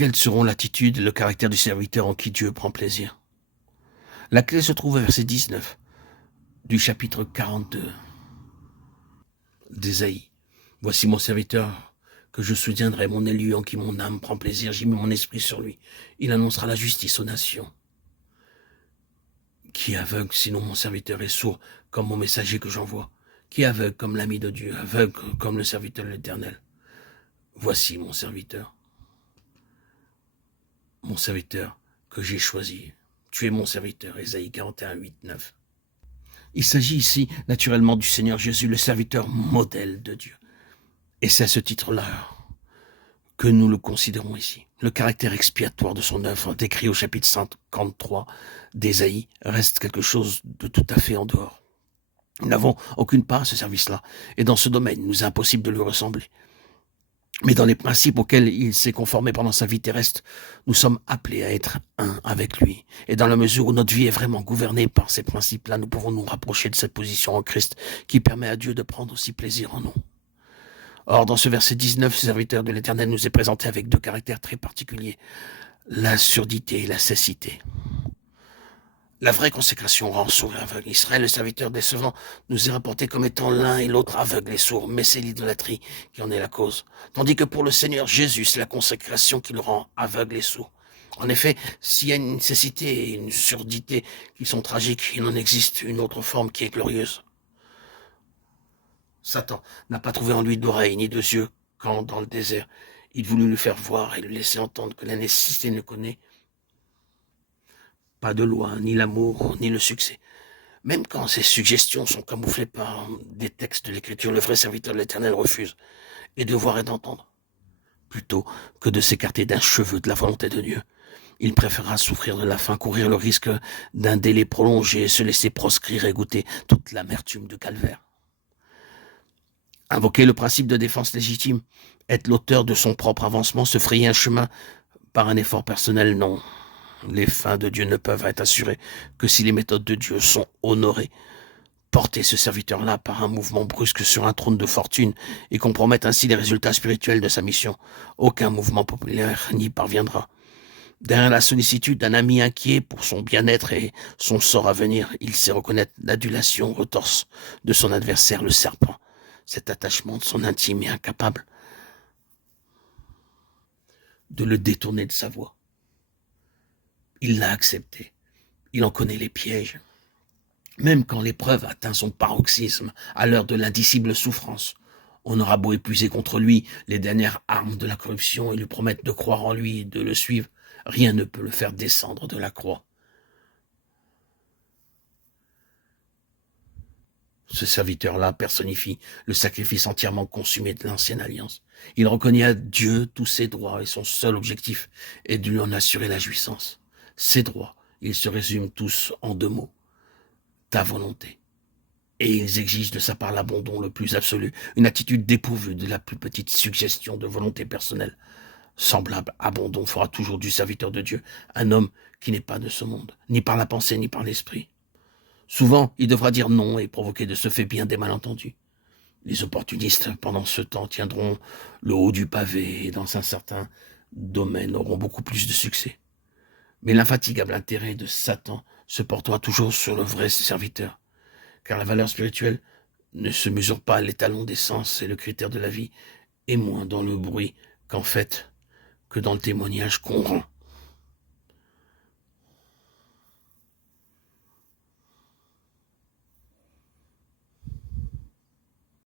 Quelles seront l'attitude et le caractère du serviteur en qui Dieu prend plaisir? La clé se trouve au verset 19 du chapitre 42 d'Ésaïe. Voici mon serviteur que je soutiendrai, mon élu en qui mon âme prend plaisir, j'ai mis mon esprit sur lui. Il annoncera la justice aux nations. Qui est aveugle, sinon mon serviteur est sourd, comme mon messager que j'envoie? Qui est aveugle comme l'ami de Dieu, aveugle comme le serviteur de l'Éternel? Voici mon serviteur que j'ai choisi. Tu es mon serviteur, Ésaïe 41, 8, 9. Il s'agit ici naturellement du Seigneur Jésus, le serviteur modèle de Dieu. Et c'est à ce titre-là que nous le considérons ici. Le caractère expiatoire de son œuvre, décrit au chapitre 53 d'Ésaïe, reste quelque chose de tout à fait en dehors. Nous n'avons aucune part à ce service-là. Et dans ce domaine, il nous est impossible de lui ressembler. Mais dans les principes auxquels il s'est conformé pendant sa vie terrestre, nous sommes appelés à être un avec lui. Et dans la mesure où notre vie est vraiment gouvernée par ces principes-là, nous pouvons nous rapprocher de cette position en Christ qui permet à Dieu de prendre aussi plaisir en nous. Or, dans ce verset 19, ce serviteur de l'Éternel nous est présenté avec deux caractères très particuliers, la surdité et la cécité. La vraie consécration rend sourd et aveugle. Israël, le serviteur décevant, nous est rapporté comme étant l'un et l'autre aveugle et sourd, mais c'est l'idolâtrie qui en est la cause. Tandis que pour le Seigneur Jésus, c'est la consécration qui le rend aveugle et sourd. En effet, s'il y a une nécessité et une surdité qui sont tragiques, il en existe une autre forme qui est glorieuse. Satan n'a pas trouvé en lui d'oreilles ni de yeux quand, dans le désert, il voulut lui faire voir et lui laisser entendre que la nécessité ne connaît pas de loi, ni l'amour, ni le succès. Même quand ces suggestions sont camouflées par des textes de l'Écriture, le vrai serviteur de l'Éternel refuse et de voir et d'entendre, plutôt que de s'écarter d'un cheveu de la volonté de Dieu. Il préférera souffrir de la faim, courir le risque d'un délai prolongé, se laisser proscrire et goûter toute l'amertume du calvaire. Invoquer le principe de défense légitime, être l'auteur de son propre avancement, se frayer un chemin par un effort personnel, non. Les fins de Dieu ne peuvent être assurées que si les méthodes de Dieu sont honorées. Porter ce serviteur-là par un mouvement brusque sur un trône de fortune et compromettre ainsi les résultats spirituels de sa mission, aucun mouvement populaire n'y parviendra. Derrière la sollicitude d'un ami inquiet pour son bien-être et son sort à venir, il sait reconnaître l'adulation retorse de son adversaire, le serpent. Cet attachement de son intime est incapable de le détourner de sa voie. Il l'a accepté. Il en connaît les pièges. Même quand l'épreuve atteint son paroxysme, à l'heure de l'indicible souffrance, on aura beau épuiser contre lui les dernières armes de la corruption et lui promettre de croire en lui et de le suivre, rien ne peut le faire descendre de la croix. Ce serviteur-là personnifie le sacrifice entièrement consumé de l'ancienne alliance. Il reconnaît à Dieu tous ses droits et son seul objectif est de lui en assurer la jouissance. Ses droits, ils se résument tous en deux mots. Ta volonté. Et ils exigent de sa part l'abandon le plus absolu, une attitude dépourvue de la plus petite suggestion de volonté personnelle. Semblable abandon fera toujours du serviteur de Dieu un homme qui n'est pas de ce monde, ni par la pensée ni par l'esprit. Souvent, il devra dire non et provoquer de ce fait bien des malentendus. Les opportunistes, pendant ce temps, tiendront le haut du pavé et dans un certain domaine auront beaucoup plus de succès. Mais l'infatigable intérêt de Satan se portera toujours sur le vrai serviteur, car la valeur spirituelle ne se mesure pas à l'étalon des sens et le critère de la vie, et moins dans le bruit qu'en fait que dans le témoignage qu'on rend.